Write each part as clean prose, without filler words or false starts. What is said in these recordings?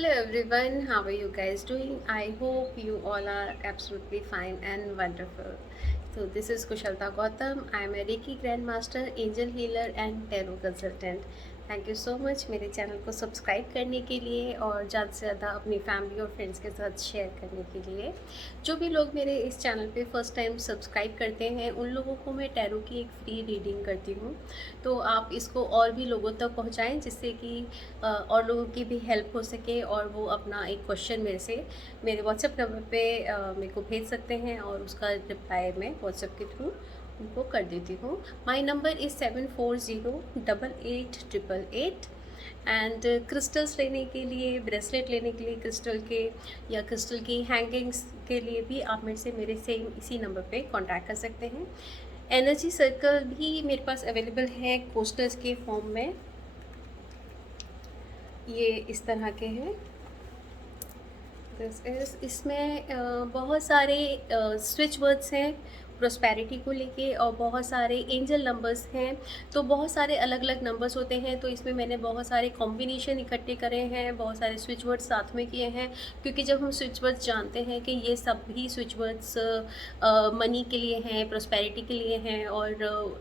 Hello everyone, how are you guys doing? I hope you all are absolutely fine and wonderful. So this is Kushalta Gautam. I am a Reiki Grandmaster, Angel Healer and Tarot Consultant. Thank you so much मेरे channel को subscribe करने के लिए और ज़्यादा से ज़्यादा अपनी फैमिली और फ्रेंड्स के साथ शेयर करने के लिए। जो भी लोग मेरे इस चैनल पे फर्स्ट टाइम सब्सक्राइब करते हैं उन लोगों को मैं टैरो की एक फ्री रीडिंग करती हूँ, तो आप इसको और भी लोगों तक पहुँचाएँ जिससे कि और लोगों की भी हेल्प हो सके और वो अपना एक क्वेश्चन मेरे से मेरे व्हाट्सएप नंबर पे मेरे को भेज सकते हैं और उसका रिप्लाई मैं व्हाट्सएप के थ्रू उनको कर देती हूँ। My number is 74088888। And crystals लेने के लिए, ब्रेसलेट लेने के लिए क्रिस्टल के या क्रिस्टल की हैंगिंग्स के लिए भी आप मेरे से मेरे सेम इसी नंबर पे कांटेक्ट कर सकते हैं। एनर्जी सर्कल भी मेरे पास अवेलेबल है कोस्टर्स के फॉर्म में, ये इस तरह के हैं। इसमें बहुत सारे स्विच वर्ड्स हैं प्रोस्पेरिटी को लेके और बहुत सारे एंजल नंबर्स हैं, तो बहुत सारे अलग अलग नंबर्स होते हैं। तो इसमें मैंने बहुत सारे कॉम्बिनेशन इकट्ठे करे हैं, बहुत सारे स्विच वर्ड्स साथ में किए हैं, क्योंकि जब हम स्विच वर्ड्स जानते हैं कि ये सब भी स्विच वर्ड्स मनी के लिए हैं, प्रोस्पेरिटी के लिए हैं और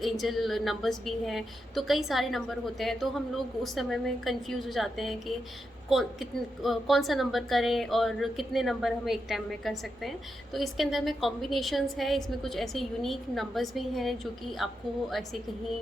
एंजल नंबर्स भी हैं, तो कई सारे नंबर होते हैं, तो हम लोग उस समय में कंफ्यूज हो जाते हैं कि कौन सा नंबर करें और कितने नंबर हम एक टाइम में कर सकते हैं। तो इसके अंदर में कॉम्बिनेशंस है, इसमें कुछ ऐसे यूनिक नंबर्स भी हैं जो कि आपको ऐसे कहीं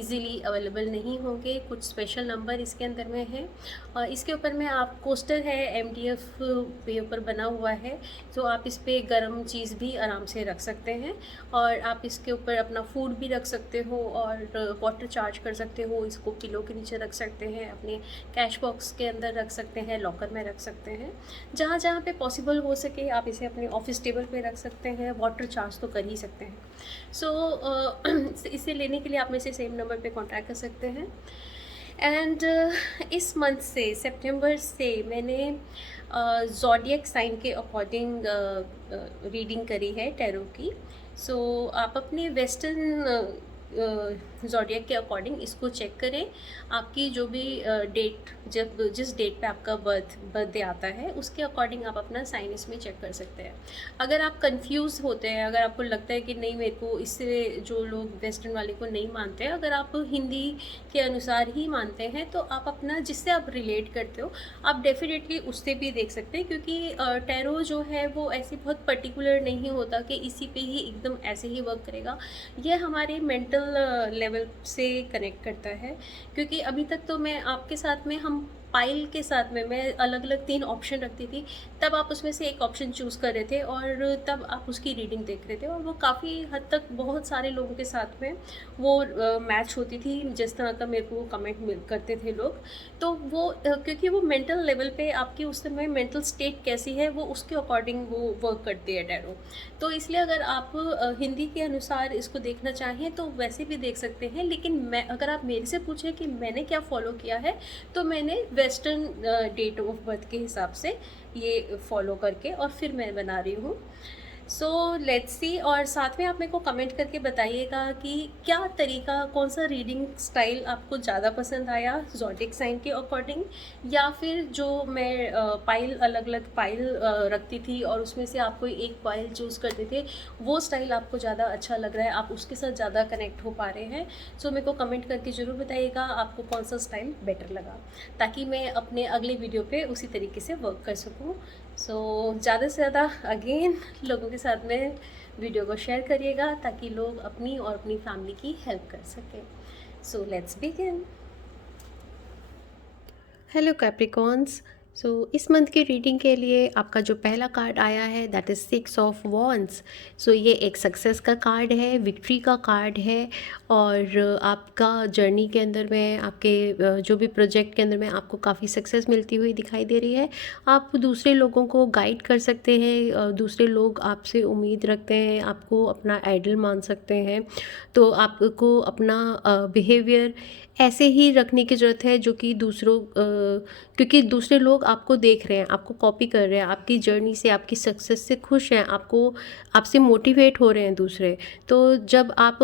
इजीली अवेलेबल नहीं होंगे। कुछ स्पेशल नंबर इसके अंदर में है और इसके ऊपर में आप कोस्टर है एमडीएफ पे ऊपर बना हुआ है, तो आप इस पर गर्म चीज़ भी आराम से रख सकते हैं और आप इसके ऊपर अपना फूड भी रख सकते हो और वाटर चार्ज कर सकते हो, इसको पिलो के नीचे रख सकते हैं, अपने कैश बॉक्स के अंदर रख सकते हैं, लॉकर में रख सकते हैं, जहाँ जहाँ पे पॉसिबल हो सके आप इसे अपने ऑफिस टेबल पे रख सकते हैं, वाटर चार्ज तो कर ही सकते हैं। सो इसे लेने के लिए आप मेरे से सेम नंबर पे कांटेक्ट कर सकते हैं। एंड इस मंथ से सितंबर से मैंने ज़ोडिएक साइन के अकॉर्डिंग रीडिंग करी है टैरो की। सो आप अपने वेस्टर्न ज़ोडिएक के अकॉर्डिंग इसको चेक करें। आपकी जो भी डेट, जब जिस डेट पे आपका बर्थडे आता है उसके अकॉर्डिंग आप अपना साइन इसमें चेक कर सकते हैं। अगर आप कंफ्यूज होते हैं, अगर आपको लगता है कि नहीं मेरे को इससे, जो लोग वेस्टर्न वाले को नहीं मानते हैं, अगर आप हिंदी के अनुसार ही मानते हैं तो आप अपना जिससे आप रिलेट करते हो आप डेफिनेटली उससे भी देख सकते हैं, क्योंकि टैरो जो है वो ऐसे बहुत पर्टिकुलर नहीं होता कि इसी पे ही एकदम ऐसे ही वर्क करेगा। यह हमारे मेंटल लेवल से कनेक्ट करता है, क्योंकि अभी तक तो मैं आपके साथ में, हम पाइल के साथ में मैं अलग अलग 3 ऑप्शन रखती थी, तब आप उसमें से एक ऑप्शन चूज़ कर रहे थे और तब आप उसकी रीडिंग देख रहे थे और वो काफ़ी हद तक बहुत सारे लोगों के साथ में वो मैच होती थी, जिस तरह का मेरे को कमेंट मिल करते थे लोग। तो वो क्योंकि वो मेंटल लेवल पे आपकी उस समय मेंटल स्टेट कैसी है वो उसके अकॉर्डिंग वो वर्क करती है टैरो। तो इसलिए अगर आप हिंदी के अनुसार इसको देखना चाहें तो वैसे भी देख सकते हैं, लेकिन मैं, अगर आप मेरे से पूछें कि मैंने क्या फॉलो किया है, तो मैंने वेस्टर्न डेट ऑफ बर्थ के हिसाब से ये फॉलो करके और फिर मैं बना रही हूँ। So let's see. और साथ में आप मेरे को कमेंट करके बताइएगा कि क्या तरीका, कौन सा रीडिंग स्टाइल आपको ज़्यादा पसंद आया ज़ोडिएक साइन के अकॉर्डिंग, या फिर जो मैं पाइल, अलग अलग पाइल रखती थी और उसमें से आप कोई एक पाइल चूज़ करते थे, वो स्टाइल आपको ज़्यादा अच्छा लग रहा है, आप उसके साथ ज़्यादा कनेक्ट हो पा रहे हैं। सो मेरे को कमेंट करके ज़रूर बताइएगा आपको कौन सा स्टाइल बेटर लगा, ताकि मैं अपने अगले वीडियो पे उसी तरीके से वर्क कर सकूँ। सो ज़्यादा से ज़्यादा अगेन लोगों के साथ में वीडियो को शेयर करिएगा ताकि लोग अपनी और अपनी फैमिली की हेल्प कर सकें। So let's begin. Hello Capricorns. So इस मंथ की रीडिंग के लिए आपका जो पहला कार्ड आया है दैट इज़ 6 ऑफ वॉन्ड्स। सो ये एक सक्सेस का कार्ड है, विक्ट्री का कार्ड है और आपका जर्नी के अंदर में, आपके जो भी प्रोजेक्ट के अंदर में आपको काफ़ी सक्सेस मिलती हुई दिखाई दे रही है। आप दूसरे लोगों को गाइड कर सकते हैं, दूसरे लोग आपसे उम्मीद रखते हैं, आपको अपना आइडल मान सकते हैं, तो आपको अपना बिहेवियर ऐसे ही रखने की ज़रूरत है जो कि क्योंकि दूसरे लोग आपको देख रहे हैं, आपको कॉपी कर रहे हैं, आपकी जर्नी से, आपकी सक्सेस से खुश हैं, आपसे मोटिवेट हो रहे हैं दूसरे। तो जब आप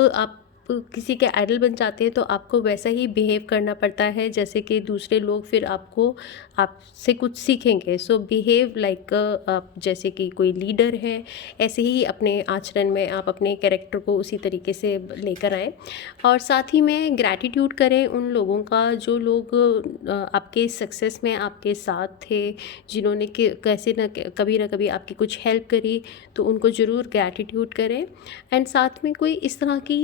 किसी के आइडल बन जाते हैं तो आपको वैसा ही बिहेव करना पड़ता है जैसे कि दूसरे लोग फिर आपको आपसे कुछ सीखेंगे। सो बिहेव लाइक आप जैसे कि कोई लीडर है, ऐसे ही अपने आचरण में आप अपने कैरेक्टर को उसी तरीके से लेकर आएँ। और साथ ही में ग्रैटिट्यूड करें उन लोगों का जो लोग आपके सक्सेस में आपके साथ थे, जिन्होंने कैसे न कभी ना कभी आपकी कुछ हेल्प करी, तो उनको ज़रूर ग्रैटिट्यूड करें। एंड साथ में कोई इस तरह की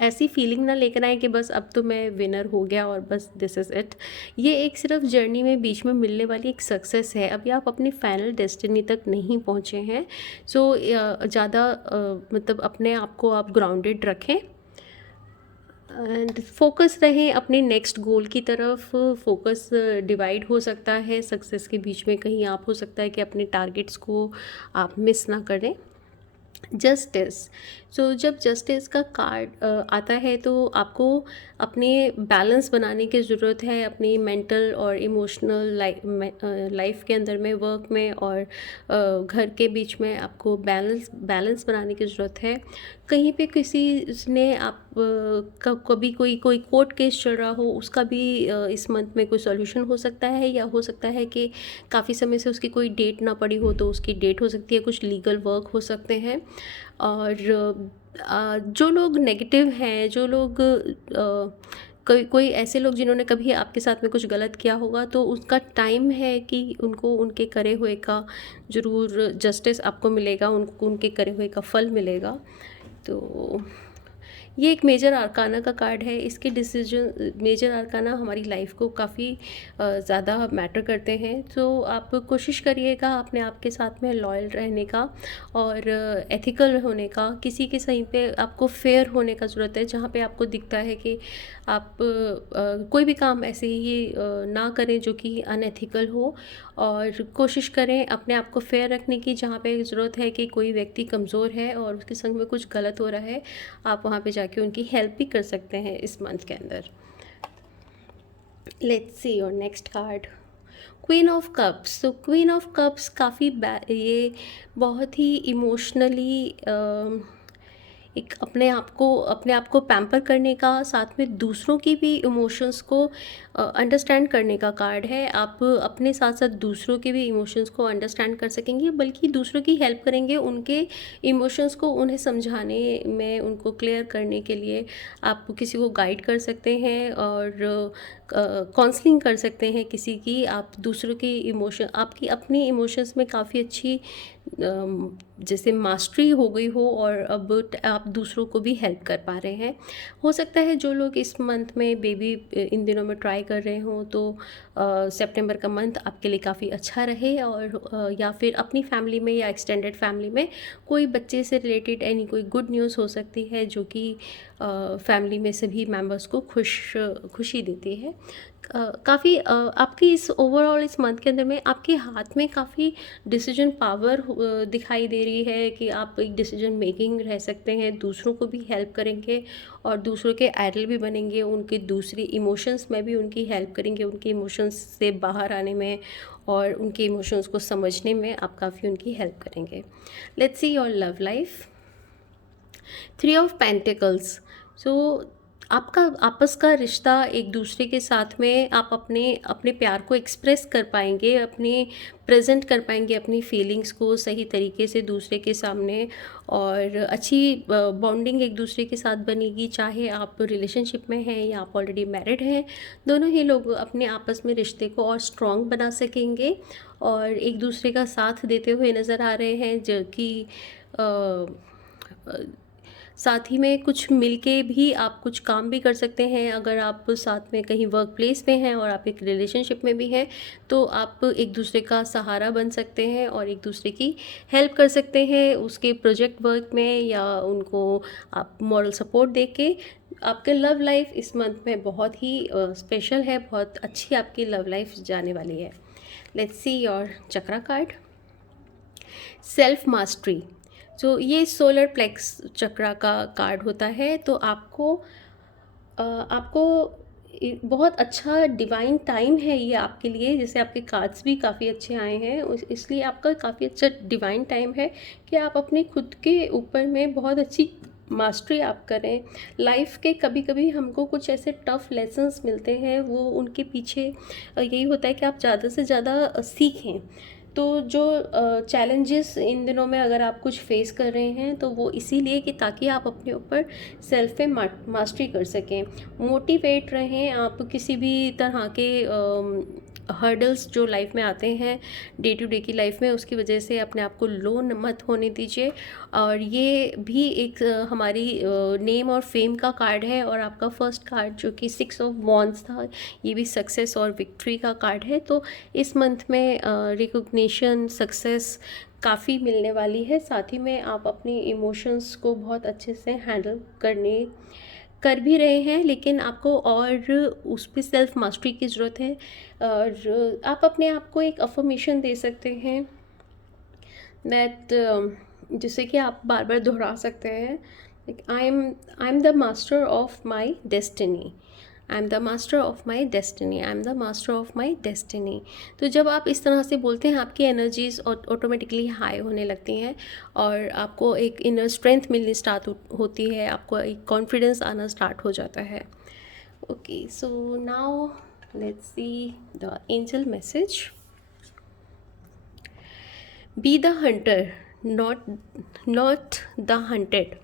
ऐसी फीलिंग ना लेकर आए कि बस अब तो मैं विनर हो गया और बस दिस इज़ इट। ये एक सिर्फ जर्नी में बीच में मिलने वाली एक सक्सेस है, अभी आप अपनी फाइनल डेस्टिनी तक नहीं पहुँचे हैं। सो ज़्यादा मतलब अपने आप को आप ग्राउंडेड रखें एंड फोकस रहें अपने नेक्स्ट गोल की तरफ। फोकस डिवाइड हो सकता है सक्सेस के बीच में, कहीं आप हो सकता है कि अपने टारगेट्स को आप मिस ना करें। जस्टिस, सो जब जस्टिस का कार्ड आता है तो आपको अपने बैलेंस बनाने की ज़रूरत है अपनी मेंटल और इमोशनल लाइफ के अंदर में, वर्क में और घर के बीच में आपको बैलेंस बनाने की ज़रूरत है। कहीं पे किसी ने आप कभी कोई कोई कोर्ट केस चल रहा हो, उसका भी इस मंथ में कोई सॉल्यूशन हो सकता है, या हो सकता है कि काफ़ी समय से उसकी कोई डेट ना पड़ी हो तो उसकी डेट हो सकती है, कुछ लीगल वर्क हो सकते हैं। और जो लोग नेगेटिव हैं, जो लोग कोई कोई ऐसे लोग जिन्होंने कभी आपके साथ में कुछ गलत किया होगा, तो उसका टाइम है कि उनको उनके करे हुए का ज़रूर जस्टिस आपको मिलेगा, उनको उनके करे हुए का फल मिलेगा। तो ये एक मेजर आर्काना का कार्ड है। इसके डिसीजन, मेजर आर्काना हमारी लाइफ को काफ़ी ज़्यादा मैटर करते हैं। तो आप कोशिश करिएगा अपने आप के साथ में लॉयल रहने का और एथिकल होने का। किसी के सही पे आपको फेयर होने का ज़रूरत है, जहाँ पे आपको दिखता है कि आप कोई भी काम ऐसे ही ना करें जो कि अनएथिकल हो, और कोशिश करें अपने आप को फेयर रखने की। जहाँ पे ज़रूरत है कि कोई व्यक्ति कमज़ोर है और उसके संग में कुछ गलत हो रहा है, आप वहाँ पे जाके उनकी हेल्प भी कर सकते हैं इस मंथ के अंदर। Let's see your next card, queen of cups. तो क्वीन ऑफ कप्स काफ़ी ये बहुत ही इमोशनली एक अपने आप को पैम्पर करने का, साथ में दूसरों की भी इमोशंस को अंडरस्टैंड करने का कार्ड है। आप अपने साथ साथ दूसरों के भी इमोशंस को अंडरस्टैंड कर सकेंगे, बल्कि दूसरों की हेल्प करेंगे उनके इमोशंस को उन्हें समझाने में, उनको क्लियर करने के लिए आप किसी को गाइड कर सकते हैं और काउंसलिंग कर सकते हैं किसी की। आप दूसरों की इमोशन, आपकी अपनी इमोशंस में काफ़ी अच्छी जैसे मास्टरी हो गई हो और अब आप दूसरों को भी हेल्प कर पा रहे हैं। हो सकता है जो लोग इस मंथ में बेबी इन दिनों में ट्राई कर रहे हों, तो सितंबर का मंथ आपके लिए काफ़ी अच्छा रहे। और या फिर अपनी फैमिली में या एक्सटेंडेड फैमिली में कोई बच्चे से रिलेटेड एनी कोई गुड न्यूज़ हो सकती है जो कि फैमिली में सभी मेंबर्स को खुशी देती है। काफ़ी आपकी इस ओवरऑल इस मंथ के अंदर में आपके हाथ में काफ़ी डिसीजन पावर दिखाई दे रही है कि आप एक डिसीजन मेकिंग रह सकते हैं, दूसरों को भी हेल्प करेंगे और दूसरों के आइडल भी बनेंगे, उनके दूसरी इमोशंस में भी उनकी हेल्प करेंगे, उनके इमोशंस से बाहर आने में और उनके इमोशंस को समझने में आप काफ़ी उनकी हेल्प करेंगे। Let's see your love life, 3 of pentacles. So आपका आपस का रिश्ता एक दूसरे के साथ में आप अपने अपने प्यार को एक्सप्रेस कर पाएंगे, अपने प्रेजेंट कर पाएंगे अपनी फीलिंग्स को सही तरीके से दूसरे के सामने, और अच्छी बॉन्डिंग एक दूसरे के साथ बनेगी। चाहे आप रिलेशनशिप में हैं या आप ऑलरेडी मैरिड हैं, दोनों ही लोग अपने आपस में रिश्ते को और स्ट्रॉन्ग बना सकेंगे और एक दूसरे का साथ देते हुए नज़र आ रहे हैं, जो कि साथ ही में कुछ मिलके भी आप कुछ काम भी कर सकते हैं। अगर आप साथ में कहीं वर्क प्लेस पे हैं और आप एक रिलेशनशिप में भी हैं, तो आप एक दूसरे का सहारा बन सकते हैं और एक दूसरे की हेल्प कर सकते हैं उसके प्रोजेक्ट वर्क में, या उनको आप मॉरल सपोर्ट दे के। आपके लव लाइफ इस मंथ में बहुत ही स्पेशल है, बहुत अच्छी आपकी लव लाइफ जाने वाली है। Let's see your chakra card, self mastery. तो ये सोलर प्लेक्स चक्रा का कार्ड होता है। तो आपको बहुत अच्छा डिवाइन टाइम है ये आपके लिए, जैसे आपके कार्ड्स भी काफ़ी अच्छे आए हैं, इसलिए आपका काफ़ी अच्छा डिवाइन टाइम है कि आप अपने खुद के ऊपर में बहुत अच्छी मास्टरी आप करें। लाइफ के कभी कभी हमको कुछ ऐसे टफ़ लेसन्स मिलते हैं, वो उनके पीछे यही होता है कि आप ज़्यादा से ज़्यादा सीखें। तो जो चैलेंजेस इन दिनों में अगर आप कुछ फेस कर रहे हैं तो वो इसीलिए कि ताकि आप अपने ऊपर सेल्फ पे मास्टरी कर सकें, मोटिवेट रहें। आप किसी भी तरह के हर्डल्स जो लाइफ में आते हैं डे टू डे की लाइफ में, उसकी वजह से अपने आप को लो मत होने दीजिए। और ये भी एक हमारी नेम और फेम का कार्ड है, और आपका फर्स्ट कार्ड जो कि 6 ऑफ वॉन्ड्स था, ये भी सक्सेस और विक्ट्री का कार्ड है। तो इस मंथ में रिकॉग्निशन, सक्सेस काफ़ी मिलने वाली है। साथ ही में आप अपनी इमोशंस को बहुत अच्छे से हैंडल कर भी रहे हैं, लेकिन आपको और उस पे सेल्फ मास्टरी की ज़रूरत है। और आप अपने आप को एक अफर्मेशन दे सकते हैं दैट, जिसे कि आप बार बार दोहरा सकते हैं, I am the master of my destiny, I am the master of my destiny, I am the master of my destiny. तो जब आप इस तरह से बोलते हैं, आपकी एनर्जीज ऑटोमेटिकली हाई होने लगती हैं, और आपको एक इनर स्ट्रेंथ मिलनी स्टार्ट होती है, आपको एक कॉन्फिडेंस आना स्टार्ट हो जाता है। Okay, so now let's see the angel message. Be the hunter, not the hunted.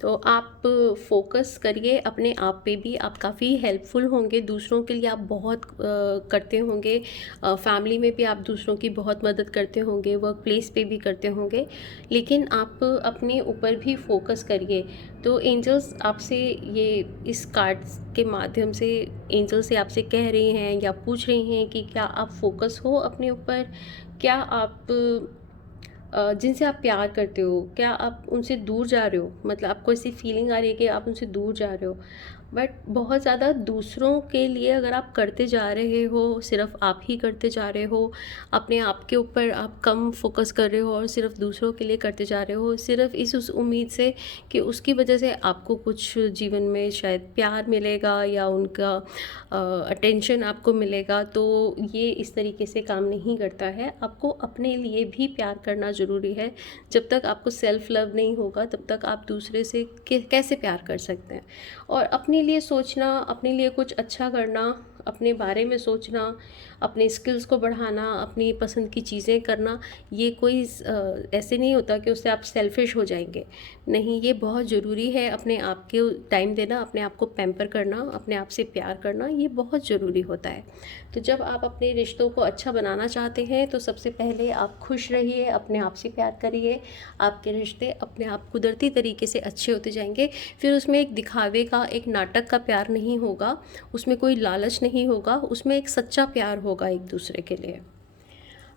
तो आप फोकस करिए अपने आप पे भी, आप काफ़ी हेल्पफुल होंगे, दूसरों के लिए आप बहुत करते होंगे, फैमिली में भी आप दूसरों की बहुत मदद करते होंगे, वर्क प्लेस पे भी करते होंगे, लेकिन आप अपने ऊपर भी फोकस करिए। तो एंजल्स आपसे ये इस कार्ड्स के माध्यम से एंजल से आपसे कह रही हैं या पूछ रही हैं कि क्या आप फोकस हो अपने ऊपर, क्या आप जिनसे आप प्यार करते हो, क्या आप उनसे दूर जा रहे हो, मतलब आपको ऐसी फीलिंग आ रही है कि आप उनसे दूर जा रहे हो। बट बहुत ज़्यादा दूसरों के लिए अगर आप करते जा रहे हो, सिर्फ आप ही करते जा रहे हो, अपने आप के ऊपर आप कम फोकस कर रहे हो और सिर्फ दूसरों के लिए करते जा रहे हो, सिर्फ उस उम्मीद से कि उसकी वजह से आपको कुछ जीवन में शायद प्यार मिलेगा या उनका अटेंशन आपको मिलेगा, तो ये इस तरीके से काम नहीं करता है। आपको अपने लिए भी प्यार करना ज़रूरी है। जब तक आपको सेल्फ लव नहीं होगा, तब तक आप दूसरे से कैसे प्यार कर सकते हैं। और अपने लिए सोचना, अपने लिए कुछ अच्छा करना, अपने बारे में सोचना, अपने स्किल्स को बढ़ाना, अपनी पसंद की चीज़ें करना, ये कोई ऐसे नहीं होता कि उससे आप सेल्फिश हो जाएंगे। नहीं, ये बहुत ज़रूरी है। अपने आप के टाइम देना, अपने आप को पैम्पर करना, अपने आप से प्यार करना, ये बहुत ज़रूरी होता है। तो जब आप अपने रिश्तों को अच्छा बनाना चाहते हैं तो सबसे पहले आप खुश रहिए, अपने आप से प्यार करिए, आपके रिश्ते अपने आप कुदरती तरीके से अच्छे होते जाएंगे। फिर उसमें एक दिखावे का, एक नाटक का प्यार नहीं होगा, उसमें कोई लालच नहीं होगा, उसमें एक सच्चा प्यार होगा एक दूसरे के लिए।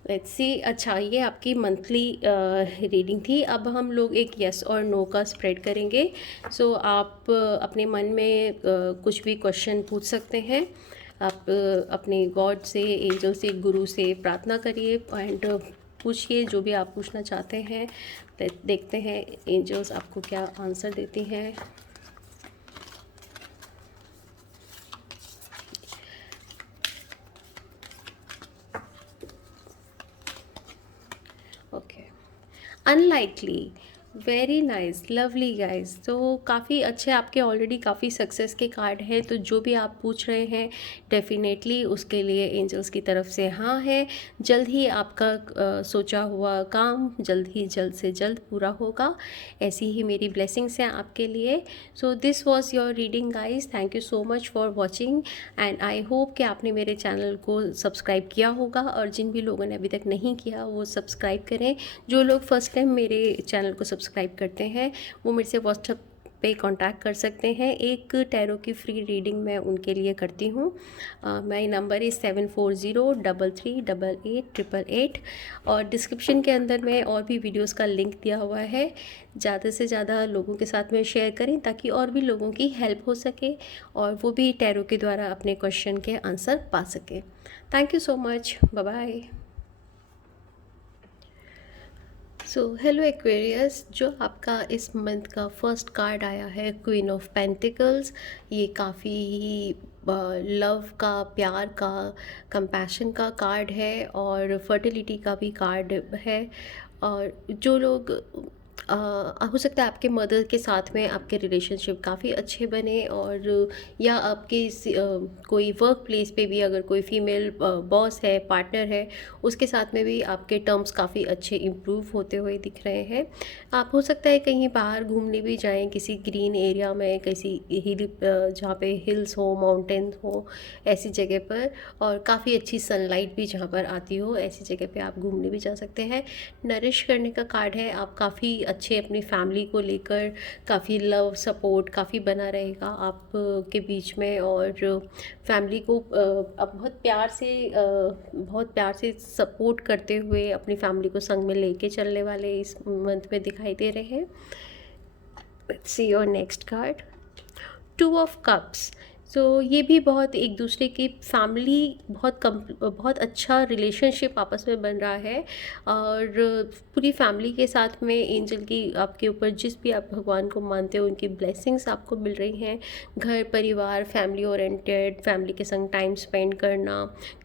Let's see. अच्छा, ये आपकी मंथली रीडिंग थी। अब हम लोग एक यस और नो का स्प्रेड करेंगे। सो आप अपने मन में कुछ भी क्वेश्चन पूछ सकते हैं। आप अपने गॉड से, एंजल से, गुरु से प्रार्थना करिए एंड पूछिए जो भी आप पूछना चाहते हैं। देखते हैं एंजल्स आपको क्या आंसर देती हैं। Okay, unlikely, very nice, lovely guys. तो काफ़ी अच्छे आपके ऑलरेडी काफ़ी सक्सेस के कार्ड हैं। तो जो भी आप पूछ रहे हैं डेफिनेटली उसके लिए एंजल्स की तरफ से हाँ है। जल्द ही आपका सोचा हुआ काम जल्द से जल्द पूरा होगा। ऐसी ही मेरी ब्लेसिंग्स हैं आपके लिए। So this was your reading guys. Thank you so much for watching and I hope कि आपने मेरे चैनल को सब्सक्राइब किया होगा, और जिन भी लोगों ने अभी तक नहीं किया वो सब्सक्राइब करें। जो लोग फर्स्ट टाइम मेरे चैनल को सब्सक्राइब करते हैं वो मेरे से व्हाट्सएप पे कांटेक्ट कर सकते हैं। एक टैरो की फ्री रीडिंग मैं उनके लिए करती हूँ। My number is 7403388888। और डिस्क्रिप्शन के अंदर में और भी वीडियोस का लिंक दिया हुआ है। ज़्यादा से ज़्यादा लोगों के साथ में शेयर करें ताकि और भी लोगों की हेल्प हो सके और वो भी टैरो के द्वारा अपने क्वेश्चन के आंसर पा सके। Thank you so much, bye bye. So hello Aquarius, जो आपका इस मंथ का फर्स्ट कार्ड आया है क्वीन ऑफ पेंटिकल्स, ये काफ़ी लव का, प्यार का, कंपैशन का कार्ड है और फर्टिलिटी का भी कार्ड है। और जो लोग हो सकता है आपके मदर के साथ में आपके रिलेशनशिप काफ़ी अच्छे बने, और या आपके कोई वर्क प्लेस पे भी अगर कोई फीमेल बॉस है, पार्टनर है, उसके साथ में भी आपके टर्म्स काफ़ी अच्छे इम्प्रूव होते हुए दिख रहे हैं। आप हो सकता है कहीं बाहर घूमने भी जाएं, किसी ग्रीन एरिया में, किसी हिल जहाँ पे हिल्स हो, माउंटेन्स हो, ऐसी जगह पर, और काफ़ी अच्छी सनलाइट भी जहाँ पर आती हो, ऐसी जगह पे आप घूमने भी जा सकते हैं। नरिश करने का कार्ड है, आप काफ़ी अच्छे अपनी फैमिली को लेकर, काफ़ी लव सपोर्ट काफ़ी बना रहेगा आप के बीच में, और फैमिली को आप बहुत प्यार से सपोर्ट करते हुए अपनी फैमिली को संग में लेके चलने वाले इस मंथ में दिखाई दे रहे हैं। Let's see your next card, two of cups. So ये भी बहुत एक दूसरे की फैमिली, बहुत अच्छा रिलेशनशिप आपस में बन रहा है, और पूरी फैमिली के साथ में एंजल की आपके ऊपर, जिस भी आप भगवान को मानते हो, उनकी ब्लेसिंग्स आपको मिल रही हैं। घर परिवार, फैमिली ओरिएंटेड, फैमिली के संग टाइम स्पेंड करना,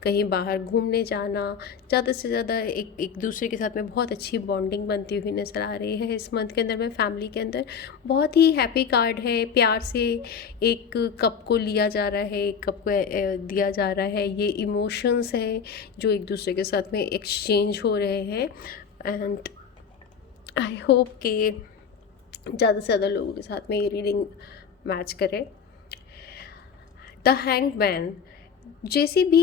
कहीं बाहर घूमने जाना, ज़्यादा से ज़्यादा एक एक दूसरे के साथ में बहुत अच्छी बॉन्डिंग बनती हुई नज़र आ रही है इस मंथ के अंदर में फैमिली के अंदर। बहुत ही हैप्पी कार्ड है, प्यार से एक कप को लिया जा रहा है, एक कप को दिया जा रहा है। ये इमोशंस हैं जो एक दूसरे के साथ में एक्सचेंज हो रहे हैं, एंड आई होप कि ज़्यादा से ज़्यादा लोगों के साथ में ये रीडिंग मैच करे। द हैंगमैन, जैसे भी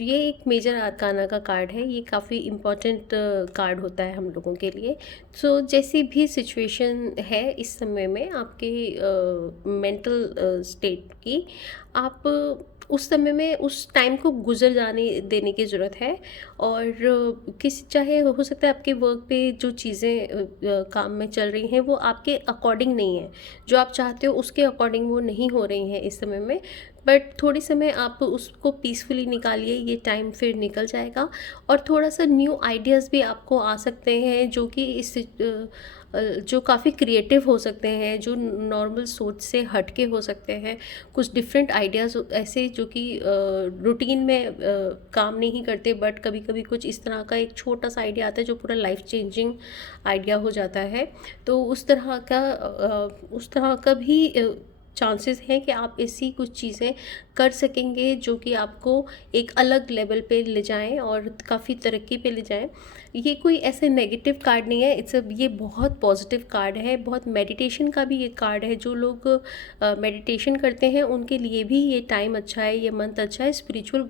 ये एक मेजर आर्काना का कार्ड है, ये काफ़ी इम्पोर्टेंट कार्ड होता है हम लोगों के लिए। सो जैसी भी सिचुएशन है इस समय में आपके मेंटल स्टेट की, आप उस समय में उस टाइम को गुजर जाने देने की ज़रूरत है, और किसी, चाहे हो सकता है आपके वर्क पे जो चीज़ें काम में चल रही हैं वो आपके अकॉर्डिंग नहीं है, जो आप चाहते हो उसके अकॉर्डिंग वो नहीं हो रही हैं इस समय में, बट थोड़ी समय आप उसको पीसफुली निकालिए, ये टाइम फिर निकल जाएगा, और थोड़ा सा न्यू आइडियाज़ भी आपको आ सकते हैं जो कि जो काफ़ी क्रिएटिव हो सकते हैं, जो नॉर्मल सोच से हट के हो सकते हैं। कुछ डिफरेंट आइडियाज़ ऐसे जो कि रूटीन में काम नहीं करते, बट कभी कभी कुछ इस तरह का एक छोटा सा आइडिया आता है जो पूरा लाइफ चेंजिंग आइडिया हो जाता है। तो उस तरह का भी चांसेस हैं कि आप ऐसी कुछ चीज़ें कर सकेंगे जो कि आपको एक अलग लेवल पे ले जाएं और काफ़ी तरक्की पे ले जाएं। ये कोई ऐसे नेगेटिव कार्ड नहीं है, ये बहुत पॉजिटिव कार्ड है, बहुत मेडिटेशन का भी ये कार्ड है। जो लोग मेडिटेशन करते हैं उनके लिए भी ये टाइम अच्छा है, ये मंथ अच्छा है। स्पिरिचुअल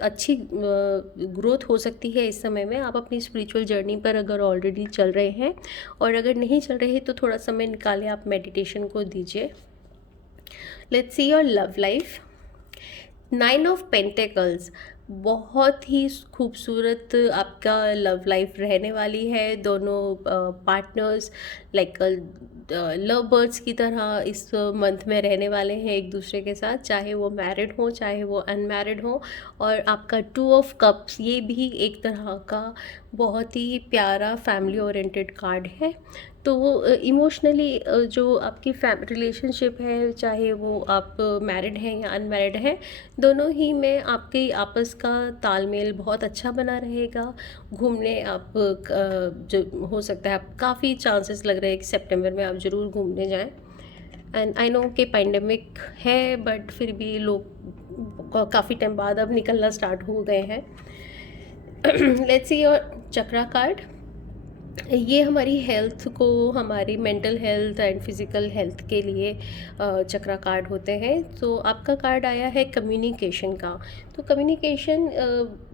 अच्छी ग्रोथ हो सकती है इस समय में। आप अपनी स्पिरिचुअल जर्नी पर अगर ऑलरेडी चल रहे हैं, और अगर नहीं चल रहे तो थोड़ा समय निकालें, आप मेडिटेशन को दीजिए। Let's see your love life, 9 of pentacles. बहुत ही खूबसूरत आपका लव लाइफ रहने वाली है। दोनों पार्टनर्स लाइक लव बर्ड्स की तरह इस मंथ में रहने वाले हैं एक दूसरे के साथ, चाहे वो मैरिड हो चाहे वो अनमैरिड हो। और आपका 2 ऑफ कप्स, ये भी एक तरह का बहुत ही प्यारा फैमिली ओरिएंटेड कार्ड है। तो वो इमोशनली जो आपकी रिलेशनशिप है, चाहे वो आप मैरिड हैं या अनमैरिड हैं, दोनों ही में आपके आपस का तालमेल बहुत अच्छा बना रहेगा। घूमने आप जो हो सकता है, आप काफ़ी चांसेस लग रहे हैं कि सितंबर में आप ज़रूर घूमने जाएं। एंड आई नो कि पैंडेमिक है, बट फिर भी लोग काफ़ी टाइम बाद अब निकलना स्टार्ट हो गए हैं। Let's see your chakra card. ये हमारी हेल्थ को, हमारी mental health and physical health के लिए चक्रा कार्ड होते हैं। तो आपका कार्ड आया है कम्युनिकेशन का। तो कम्युनिकेशन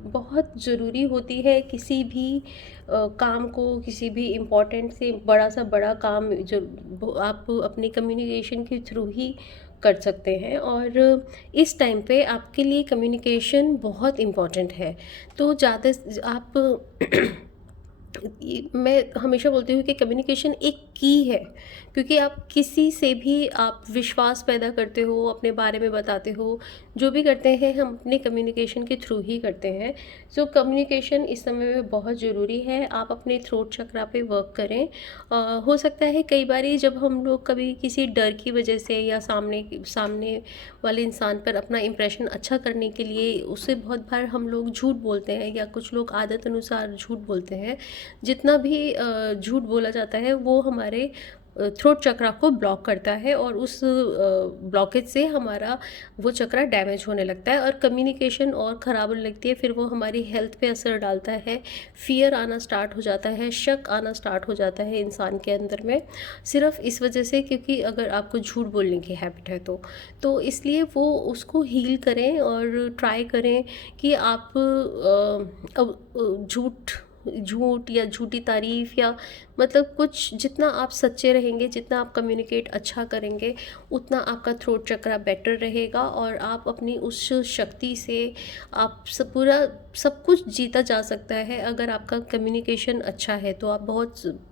बहुत ज़रूरी होती है किसी भी काम को, किसी भी इम्पोर्टेंट से बड़ा काम जो आप अपने कम्युनिकेशन के थ्रू ही कर सकते हैं। और इस टाइम पे आपके लिए कम्युनिकेशन बहुत इम्पोर्टेंट है। तो ज़्यादा आप मैं हमेशा बोलती हूँ कि कम्युनिकेशन एक की है, क्योंकि आप किसी से भी आप विश्वास पैदा करते हो, अपने बारे में बताते हो, जो भी करते हैं हम अपने कम्युनिकेशन के थ्रू ही करते हैं। सो कम्युनिकेशन इस समय में बहुत ज़रूरी है। आप अपने थ्रोट चक्रा पे वर्क करें। हो सकता है कई बारी जब हम लोग कभी किसी डर की वजह से, या सामने वाले इंसान पर अपना इम्प्रेशन अच्छा करने के लिए उससे बहुत बार हम लोग झूठ बोलते हैं, या कुछ लोग आदत अनुसार झूठ बोलते हैं। जितना भी झूठ बोला जाता है वो हमारे थ्रोट चक्रा को ब्लॉक करता है और उस ब्लॉकेज से हमारा वो चक्रा डैमेज होने लगता है और कम्युनिकेशन और ख़राब होने लगती है। फिर वो हमारी हेल्थ पे असर डालता है, फियर आना स्टार्ट हो जाता है, शक आना स्टार्ट हो जाता है इंसान के अंदर में, सिर्फ इस वजह से क्योंकि अगर आपको झूठ बोलने की हैबिट है तो इसलिए वो उसको हील करें और ट्राई करें कि आप झूठ झूठ या झूठी तारीफ़ या मतलब कुछ, जितना आप सच्चे रहेंगे, जितना आप कम्युनिकेट अच्छा करेंगे, उतना आपका थ्रोट चक्रा बेटर रहेगा और आप अपनी उस शक्ति से आप पूरा सब कुछ जीता जा सकता है। अगर आपका कम्युनिकेशन अच्छा है तो आप बहुत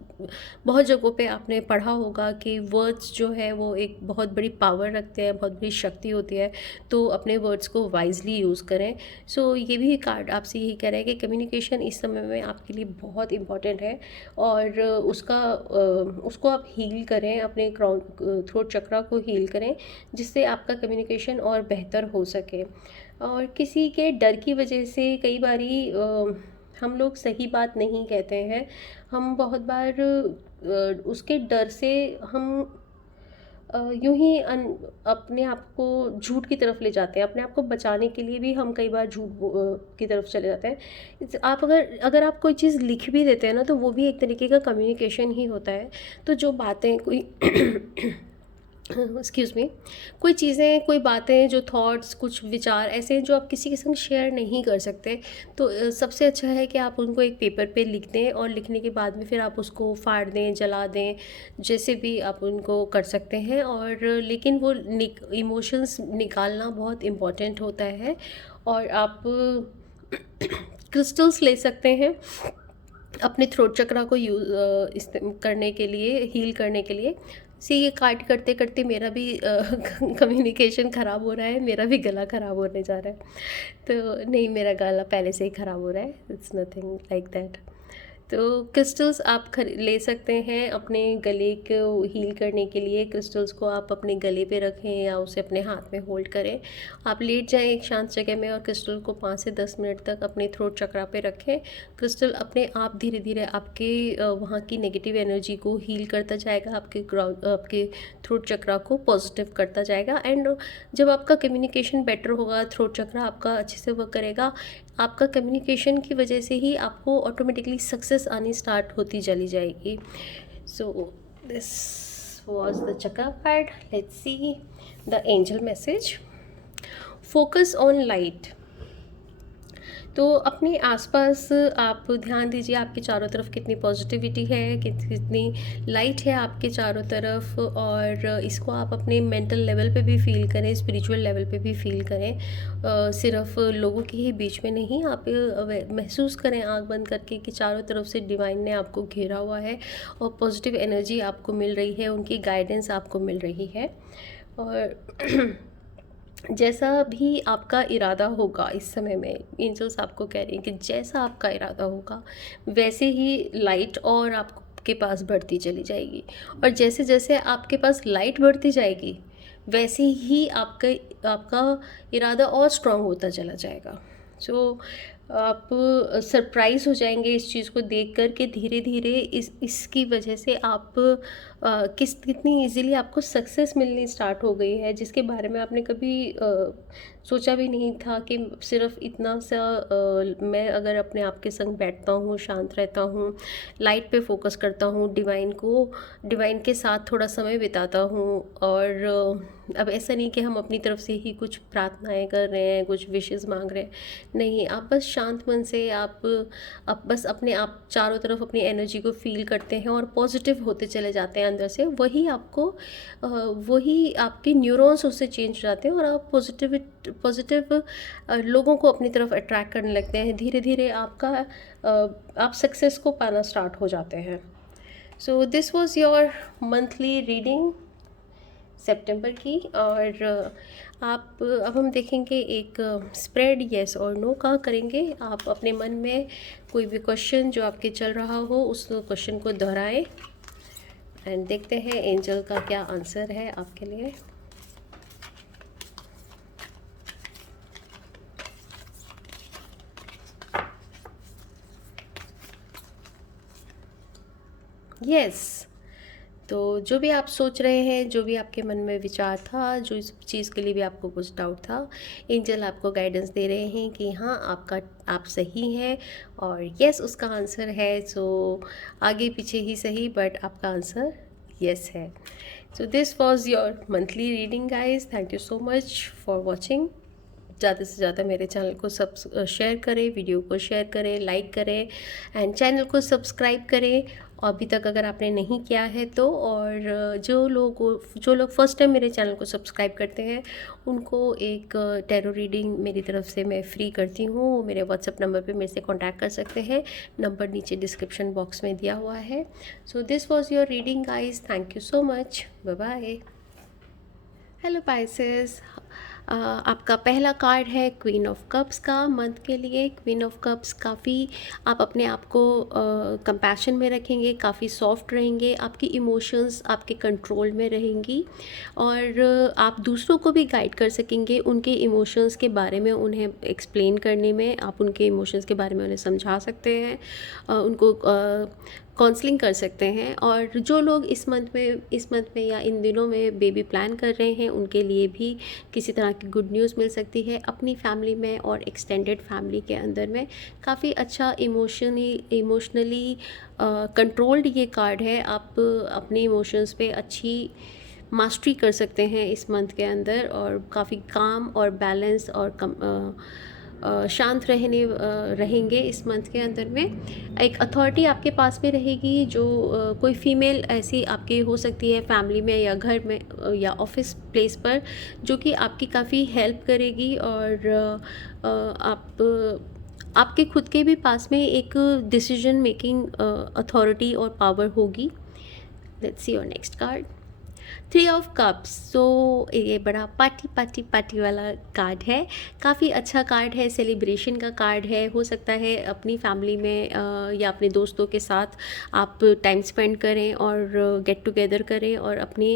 बहुत जगहों पे आपने पढ़ा होगा कि वर्ड्स जो है वो एक बहुत बड़ी पावर रखते हैं, बहुत बड़ी शक्ति होती है, तो अपने वर्ड्स को वाइजली यूज़ करें। सो ये भी कार्ड आपसे यही कह रहा है कि कम्युनिकेशन इस समय में आपके लिए बहुत इम्पॉर्टेंट है और उसको आप हील करें, अपने थ्रोट चक्रा को हील करें, जिससे आपका कम्युनिकेशन और बेहतर हो सके। और किसी के डर की वजह से कई बारी हम लोग सही बात नहीं कहते हैं। हम बहुत बार उसके डर से हम यूं ही अपने आप को झूठ की तरफ ले जाते हैं, अपने आप को बचाने के लिए भी हम कई बार की तरफ चले जाते हैं। आप अगर आप कोई चीज़ लिख भी देते हैं ना, तो वो भी एक तरीके का कम्युनिकेशन ही होता है। तो जो बातें कोई एक्सक्यूज़ मी, कोई चीज़ें, कोई बातें, जो थॉट्स, कुछ विचार ऐसे हैं जो आप किसी के संग शेयर नहीं कर सकते, तो सबसे अच्छा है कि आप उनको एक पेपर पे लिख दें और लिखने के बाद में फिर आप उसको फाड़ दें, जला दें, जैसे भी आप उनको कर सकते हैं। और लेकिन वो इमोशंस निकालना बहुत इम्पॉर्टेंट होता है। और आप क्रिस्टल्स ले सकते हैं अपने थ्रोट चक्रा को यूज़ करने के लिए, हील करने के लिए। सी ये कार्ड करते करते मेरा भी कम्युनिकेशन ख़राब हो रहा है, मेरा भी गला ख़राब होने जा रहा है। तो नहीं, मेरा गला पहले से ही ख़राब हो रहा है, इट्स नथिंग लाइक दैट। तो क्रिस्टल्स आप ले सकते हैं अपने गले को हील करने के लिए। क्रिस्टल्स को आप अपने गले पे रखें या उसे अपने हाथ में होल्ड करें। आप लेट जाएं एक शांत जगह में और क्रिस्टल को 5 से 10 मिनट तक अपने थ्रोट चक्रा पे रखें। क्रिस्टल अपने आप धीरे धीरे आपके वहाँ की नेगेटिव एनर्जी को हील करता जाएगा, आपके थ्रोट चक्रा को पॉजिटिव करता जाएगा। एंड जब आपका कम्युनिकेशन बेटर होगा, थ्रोट चक्रा आपका अच्छे से वर्क करेगा, आपका कम्युनिकेशन की वजह से ही आपको ऑटोमेटिकली सक्सेस आनी स्टार्ट होती चली जाएगी। सो this was the chakra card. Let's see the angel message. Focus on light. तो अपने आसपास आप ध्यान दीजिए, आपके चारों तरफ कितनी पॉजिटिविटी है, कितनी लाइट है आपके चारों तरफ। और इसको आप अपने मेंटल लेवल पे भी फील करें, स्पिरिचुअल लेवल पे भी फील करें। सिर्फ लोगों के ही बीच में नहीं, आप महसूस करें आंख बंद करके कि चारों तरफ से डिवाइन ने आपको घेरा हुआ है और पॉजिटिव एनर्जी आपको मिल रही है, उनकी गाइडेंस आपको मिल रही है। और जैसा भी आपका इरादा होगा इस समय में, एंजल्स आपको कह रही हैं कि जैसा आपका इरादा होगा वैसे ही लाइट और आपके पास बढ़ती चली जाएगी। और जैसे जैसे आपके पास लाइट बढ़ती जाएगी वैसे ही आपका इरादा और स्ट्रांग होता चला जाएगा। सो आप सरप्राइज़ हो जाएंगे इस चीज़ को देख कर के धीरे धीरे इसकी वजह से आप कितनी इजीली आपको सक्सेस मिलनी स्टार्ट हो गई है, जिसके बारे में आपने कभी सोचा भी नहीं था कि सिर्फ इतना सा मैं अगर अपने आप के संग बैठता हूँ, शांत रहता हूँ, लाइट पे फोकस करता हूँ, डिवाइन के साथ थोड़ा समय बिताता हूँ। और अब ऐसा नहीं कि हम अपनी तरफ से ही कुछ प्रार्थनाएं कर रहे हैं, कुछ विशेस मांग रहे हैं, नहीं, आप बस शांत मन से आप बस अपने आप चारों तरफ अपनी एनर्जी को फील करते हैं और पॉजिटिव होते चले जाते हैं अंदर से। वही आपके न्यूरॉन्स उससे चेंज हो जाते हैं और आप पॉजिटिव लोगों को अपनी तरफ अट्रैक्ट करने लगते हैं। धीरे धीरे आप सक्सेस को पाना स्टार्ट हो जाते हैं। So this was your monthly reading सितंबर की। और अब हम देखेंगे एक स्प्रेड येस और नो का करेंगे। आप अपने मन में कोई भी क्वेश्चन जो आपके चल रहा हो उस क्वेश्चन को दोहराएं एंड देखते हैं एंजल का क्या आंसर है आपके लिए। यस। तो जो भी आप सोच रहे हैं, जो भी आपके मन में विचार था, जो इस चीज़ के लिए भी आपको कुछ डाउट था, एंजल आपको गाइडेंस दे रहे हैं कि हाँ, आप सही हैं और यस उसका आंसर है। सो आगे पीछे ही सही, बट आपका आंसर यस है। So this was your monthly reading guys. Thank you so much for watching. ज़्यादा से ज़्यादा मेरे चैनल को शेयर करें, वीडियो को शेयर करें, लाइक करें एंड चैनल को सब्सक्राइब करें अभी तक अगर आपने नहीं किया है तो। और जो लोग फर्स्ट टाइम मेरे चैनल को सब्सक्राइब करते हैं उनको एक टैरो रीडिंग मेरी तरफ से मैं फ्री करती हूँ। मेरे व्हाट्सएप नंबर पे मेरे से कांटेक्ट कर सकते हैं, नंबर नीचे डिस्क्रिप्शन बॉक्स में दिया हुआ है। So this was your reading guys, thank you so much, bye bye. Hello Pisces, आपका पहला कार्ड है क्वीन ऑफ कप्स का मंथ के लिए। क्वीन ऑफ कप्स काफ़ी आप अपने आप को कंपैशन में रखेंगे, काफ़ी सॉफ्ट रहेंगे, आपकी इमोशंस आपके कंट्रोल में रहेंगी और आप दूसरों को भी गाइड कर सकेंगे उनके इमोशंस के बारे में, उन्हें एक्सप्लेन करने में। आप उनके इमोशंस के बारे में उन्हें समझा सकते हैं, उनको काउंसलिंग कर सकते हैं। और जो लोग इस मंथ में या इन दिनों में बेबी प्लान कर रहे हैं उनके लिए भी किसी तरह की गुड न्यूज़ मिल सकती है। अपनी फैमिली में और एक्सटेंडेड फैमिली के अंदर में काफ़ी अच्छा इमोशनली कंट्रोल्ड ये कार्ड है। आप अपने इमोशंस पे अच्छी मास्टरी कर सकते हैं इस मंथ के अंदर और काफ़ी काम और बैलेंस और शांत रहेंगे इस मंथ के अंदर में। एक अथॉरिटी आपके पास में रहेगी, जो कोई फीमेल ऐसी आपकी हो सकती है फैमिली में या घर में या ऑफिस प्लेस पर, जो कि आपकी काफ़ी हेल्प करेगी और आपके खुद के भी पास में एक डिसीजन मेकिंग अथॉरिटी और पावर होगी। Let's see your next card, 3 of cups. So ये बड़ा पार्टी वाला कार्ड है, काफ़ी अच्छा कार्ड है, सेलिब्रेशन का कार्ड है। हो सकता है अपनी फैमिली में या अपने दोस्तों के साथ आप टाइम स्पेंड करें और गेट टुगेदर करें और अपनी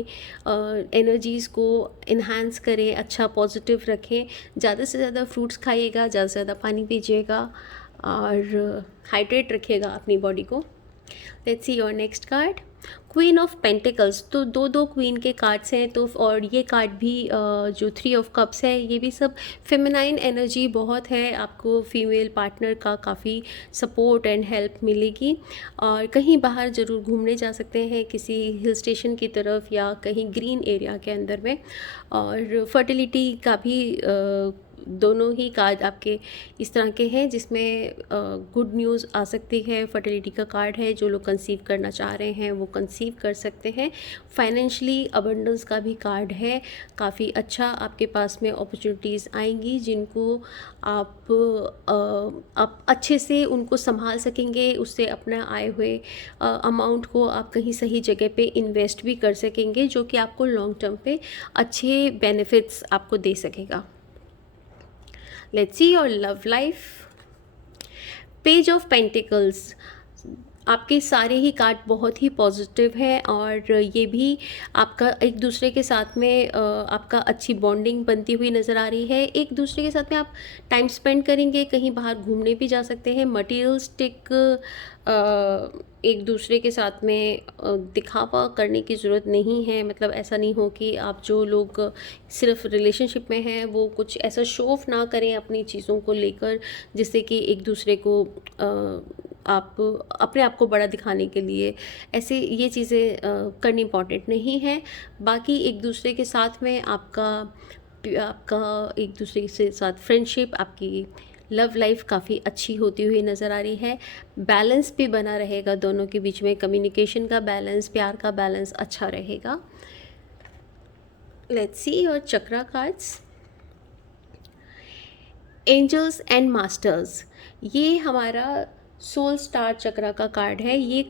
एनर्जीज़ को इन्हांस करें, अच्छा पॉजिटिव रखें। ज़्यादा से ज़्यादा फ्रूट्स खाइएगा, ज़्यादा से ज़्यादा पानी पीजिएगा और हाइड्रेट रखिएगा अपनी बॉडी को। Let's see your next card, queen of pentacles. तो दो क्वीन के कार्ड्स हैं, तो और ये कार्ड भी जो 3 ऑफ कप्स है, ये भी सब फेमिनाइन एनर्जी बहुत है। आपको फीमेल पार्टनर का काफ़ी सपोर्ट एंड हेल्प मिलेगी और कहीं बाहर ज़रूर घूमने जा सकते हैं, किसी हिल स्टेशन की तरफ या कहीं ग्रीन एरिया के अंदर में। और फर्टिलिटी का भी दोनों ही कार्ड आपके इस तरह के हैं जिसमें गुड न्यूज़ आ सकती है। फर्टिलिटी का कार्ड है, जो लोग कंसीव करना चाह रहे हैं वो कंसीव कर सकते हैं। फाइनेंशियली अबंडेंस का भी कार्ड है, काफ़ी अच्छा आपके पास में अपॉर्चुनिटीज़ आएंगी जिनको आप अच्छे से उनको संभाल सकेंगे। उससे अपने आए हुए अमाउंट को आप कहीं सही जगह पे इन्वेस्ट भी कर सकेंगे, जो कि आपको लॉन्ग टर्म पे अच्छे बेनिफिट्स आपको दे सकेगा। Let's see your love life. Page of pentacles, आपके सारे ही कार्ड बहुत ही पॉजिटिव हैं और ये भी आपका एक दूसरे के साथ में आपका अच्छी बॉन्डिंग बनती हुई नज़र आ रही है। एक दूसरे के साथ में आप टाइम स्पेंड करेंगे, कहीं बाहर घूमने भी जा सकते हैं। मटीरियलिस्टिक एक दूसरे के साथ में दिखावा करने की ज़रूरत नहीं है। मतलब ऐसा नहीं हो कि आप जो लोग सिर्फ रिलेशनशिप में हैं वो कुछ ऐसा शो ऑफ ना करें अपनी चीज़ों को लेकर, जिससे कि एक दूसरे को आप अपने आप को बड़ा दिखाने के लिए ऐसे ये चीज़ें करनी इम्पॉर्टेंट नहीं है। बाकी एक दूसरे के साथ में आपका एक दूसरे के साथ फ्रेंडशिप, आपकी लव लाइफ काफ़ी अच्छी होती हुई नज़र आ रही है। बैलेंस भी बना रहेगा दोनों के बीच में, कम्युनिकेशन का बैलेंस, प्यार का बैलेंस अच्छा रहेगा। Let's see your chakra cards, angels and masters. ये हमारा सोल स्टार चक्रा का कार्ड है। ये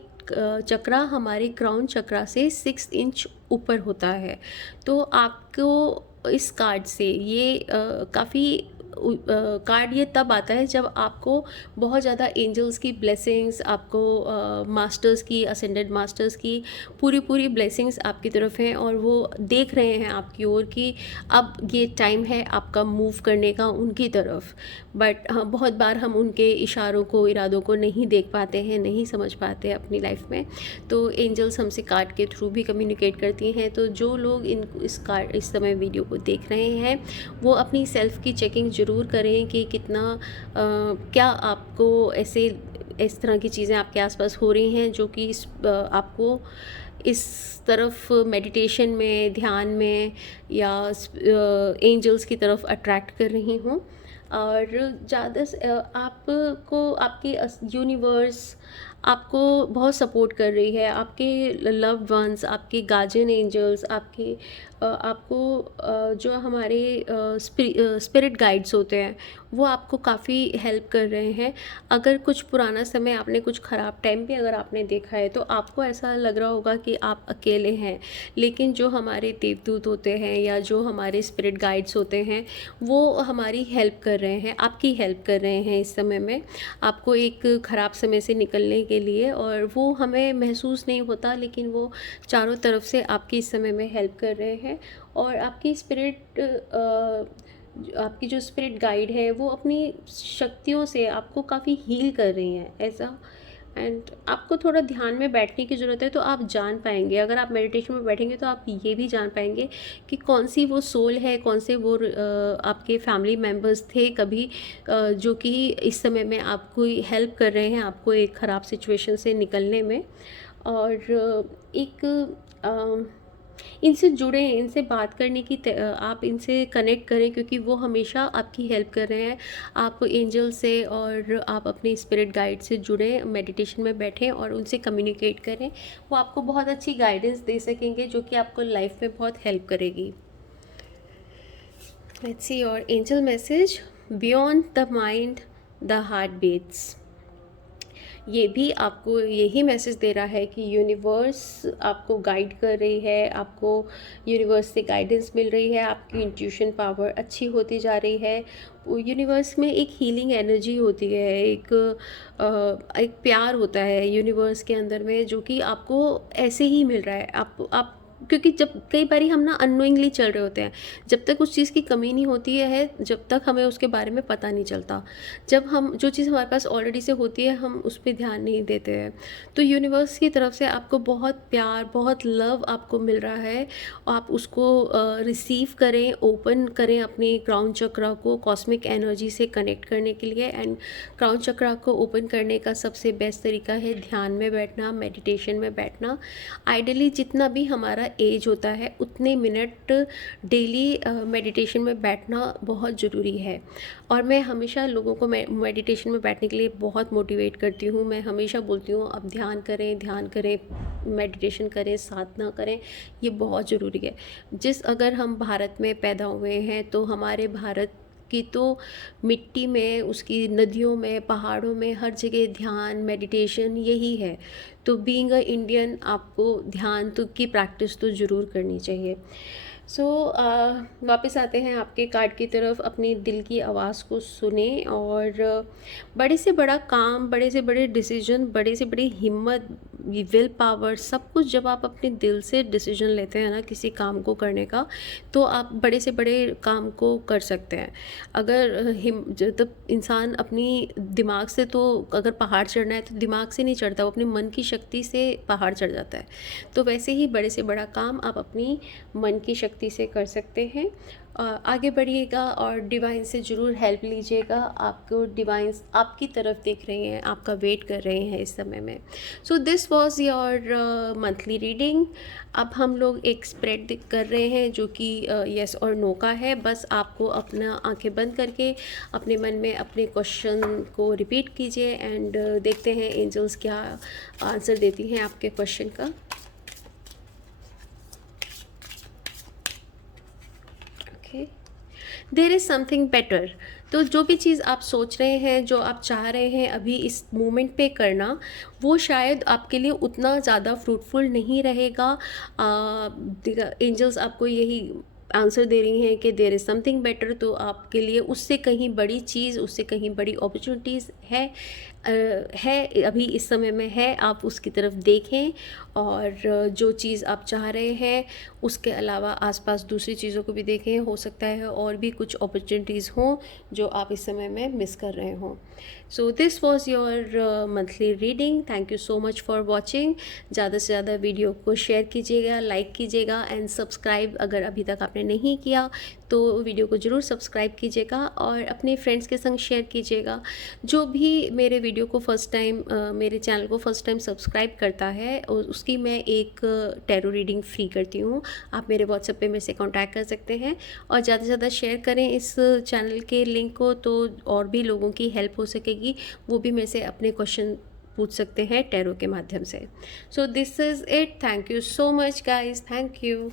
चक्रा हमारे क्राउन चक्रा से 6 इंच ऊपर होता है। तो आपको इस कार्ड से ये काफ़ी कार्ड ये तब आता है जब आपको बहुत ज़्यादा एंजल्स की ब्लेसिंग्स, आपको मास्टर्स की, असेंडेड मास्टर्स की पूरी पूरी ब्लेसिंग्स आपकी तरफ हैं और वो देख रहे हैं आपकी ओर कि अब ये टाइम है आपका मूव करने का उनकी तरफ। बट हाँ, बहुत बार हम उनके इशारों को, इरादों को नहीं देख पाते हैं, नहीं समझ पाते हैं अपनी लाइफ में। तो एंजल्स हमसे कार्ड के थ्रू भी कम्युनिकेट करती हैं। तो जो लोग इस समय वीडियो को देख रहे हैं वो अपनी सेल्फ़ की चेकिंग ज़रूर करें कि कितना क्या आपको इस तरह की चीज़ें आपके आसपास हो रही हैं जो कि आपको इस तरफ मेडिटेशन में, ध्यान में या एंजल्स की तरफ अट्रैक्ट कर रही हों। और ज़्यादा से आपको आपकी यूनिवर्स आपको बहुत सपोर्ट कर रही है। आपके लव्ड वंस, आपके गार्जियन एंजल्स, आपको जो हमारे स्पिरिट गाइड्स होते हैं वो आपको काफ़ी हेल्प कर रहे हैं। अगर कुछ पुराना समय आपने, कुछ ख़राब टाइम भी अगर आपने देखा है तो आपको ऐसा लग रहा होगा कि आप अकेले हैं, लेकिन जो हमारे देवदूत होते हैं या जो हमारे स्पिरिट गाइड्स होते हैं वो हमारी हेल्प कर रहे हैं, आपकी हेल्प कर रहे हैं इस समय में, आपको एक ख़राब समय से निकलने के लिए। और वो हमें महसूस नहीं होता, लेकिन वो चारों तरफ से आपकी इस समय में हेल्प कर रहे हैं। और आपकी जो स्पिरिट गाइड है वो अपनी शक्तियों से आपको काफ़ी हील कर रही हैं ऐसा। एंड आपको थोड़ा ध्यान में बैठने की ज़रूरत है तो आप जान पाएंगे, अगर आप मेडिटेशन में बैठेंगे तो आप ये भी जान पाएंगे कि कौन सी वो सोल है, कौन से वो आपके फैमिली मेम्बर्स थे कभी जो कि इस समय में आपको हेल्प कर रहे हैं आपको एक ख़राब सिचुएशन से निकलने में। और एक इनसे जुड़ें, इनसे बात करने की आप इनसे कनेक्ट करें क्योंकि वो हमेशा आपकी हेल्प कर रहे हैं। आप एंजल से और आप अपने स्पिरिट गाइड से जुड़ें, मेडिटेशन में बैठें और उनसे कम्युनिकेट करें। वो आपको बहुत अच्छी गाइडेंस दे सकेंगे जो कि आपको लाइफ में बहुत हेल्प करेगी। Let's see your angel message. Beyond the mind the heart beats. ये भी आपको यही मैसेज दे रहा है कि यूनिवर्स आपको गाइड कर रही है, आपको यूनिवर्स से गाइडेंस मिल रही है, आपकी इंट्यूशन पावर अच्छी होती जा रही है। यूनिवर्स में एक हीलिंग एनर्जी होती है, एक प्यार होता है यूनिवर्स के अंदर में जो कि आपको ऐसे ही मिल रहा है। आप क्योंकि जब कई बारी हम ना अननोइंगली चल रहे होते हैं, जब तक उस चीज़ की कमी नहीं होती है, जब तक हमें उसके बारे में पता नहीं चलता। जब हम जो चीज़ हमारे पास ऑलरेडी से होती है हम उस पे ध्यान नहीं देते हैं। तो यूनिवर्स की तरफ से आपको बहुत प्यार, बहुत लव आपको मिल रहा है। आप उसको रिसीव करें, ओपन करें अपने क्राउन चक्रा को कॉस्मिक एनर्जी से कनेक्ट करने के लिए। एंड क्राउन चक्रा को ओपन करने का सबसे बेस्ट तरीका है ध्यान में बैठना, मेडिटेशन में बैठना। आइडियली जितना भी हमारा एज होता है उतने मिनट डेली मेडिटेशन में बैठना बहुत ज़रूरी है। और मैं हमेशा लोगों को मेडिटेशन में बैठने के लिए बहुत मोटिवेट करती हूँ। मैं हमेशा बोलती हूँ अब ध्यान करें, मेडिटेशन करें, साधना करें, ये बहुत ज़रूरी है। अगर हम भारत में पैदा हुए हैं तो हमारे भारत की तो मिट्टी में, उसकी नदियों में, पहाड़ों में, हर जगह ध्यान, मेडिटेशन यही है। तो बीइंग अ इंडियन आपको ध्यान तो की प्रैक्टिस तो ज़रूर करनी चाहिए। सो वापस आते हैं आपके कार्ड की तरफ। अपनी दिल की आवाज़ को सुने और बड़े से बड़ा काम, बड़े से बड़े डिसीजन, बड़े से बड़ी हिम्मत, विल पावर, सब कुछ जब आप अपने दिल से डिसीजन लेते हैं ना किसी काम को करने का, तो आप बड़े से बड़े काम को कर सकते हैं। अगर जब इंसान अपनी दिमाग से, तो अगर पहाड़ चढ़ना है तो दिमाग से नहीं चढ़ता, वो अपनी मन की शक्ति से पहाड़ चढ़ जाता है। तो वैसे ही बड़े से बड़ा काम आप अपनी मन की शक्ति से कर सकते हैं। आगे बढ़िएगा और डिवाइन से ज़रूर हेल्प लीजिएगा। आपको डिवाइंस आपकी तरफ देख रहे हैं, आपका वेट कर रहे हैं इस समय में। सो this was your monthly reading. अब हम लोग एक स्प्रेड कर रहे हैं जो कि येस और नो का है। बस आपको अपना आंखें बंद करके अपने मन में अपने क्वेश्चन को रिपीट कीजिए एंड देखते हैं एंजल्स क्या आंसर देती हैं आपके क्वेश्चन का। There is something better. तो जो भी चीज़ आप सोच रहे हैं, जो आप चाह रहे हैं अभी इस मोमेंट पे करना, वो शायद आपके लिए उतना ज़्यादा फ्रूटफुल नहीं रहेगा। एंजल्स आपको यही आंसर दे रही हैं कि देयर इज़ समथिंग बेटर, तो आपके लिए उससे कहीं बड़ी चीज़, उससे कहीं बड़ी अपॉर्चुनिटीज़ है अभी इस समय में है, आप उसकी तरफ देखें और जो चीज़ आप चाह रहे हैं उसके अलावा आसपास दूसरी चीज़ों को भी देखें। हो सकता है और भी कुछ अपॉर्चुनिटीज़ हों जो आप इस समय में मिस कर रहे हों। So this was your monthly reading. Thank you so much for watching. ज़्यादा से ज़्यादा वीडियो को शेयर कीजिएगा, लाइक कीजिएगा एंड सब्सक्राइब अगर अभी तक आपने नहीं किया तो वीडियो को ज़रूर सब्सक्राइब कीजिएगा और अपने फ्रेंड्स के संग शेयर कीजिएगा। जो भी मेरे वीडियो को फर्स्ट टाइम मेरे चैनल को फर्स्ट टाइम सब्सक्राइब करता है उसकी मैं एक टैरो रीडिंग फ्री करती हूँ। आप मेरे व्हाट्सएप पे मेरे से कांटेक्ट कर सकते हैं और ज़्यादा से ज़्यादा शेयर करें इस चैनल के लिंक को, तो और भी लोगों की हेल्प हो सकेगी। वो भी मेरे से अपने क्वेश्चन पूछ सकते हैं टैरो के माध्यम से। So this is it. Thank you so much guys. Thank you.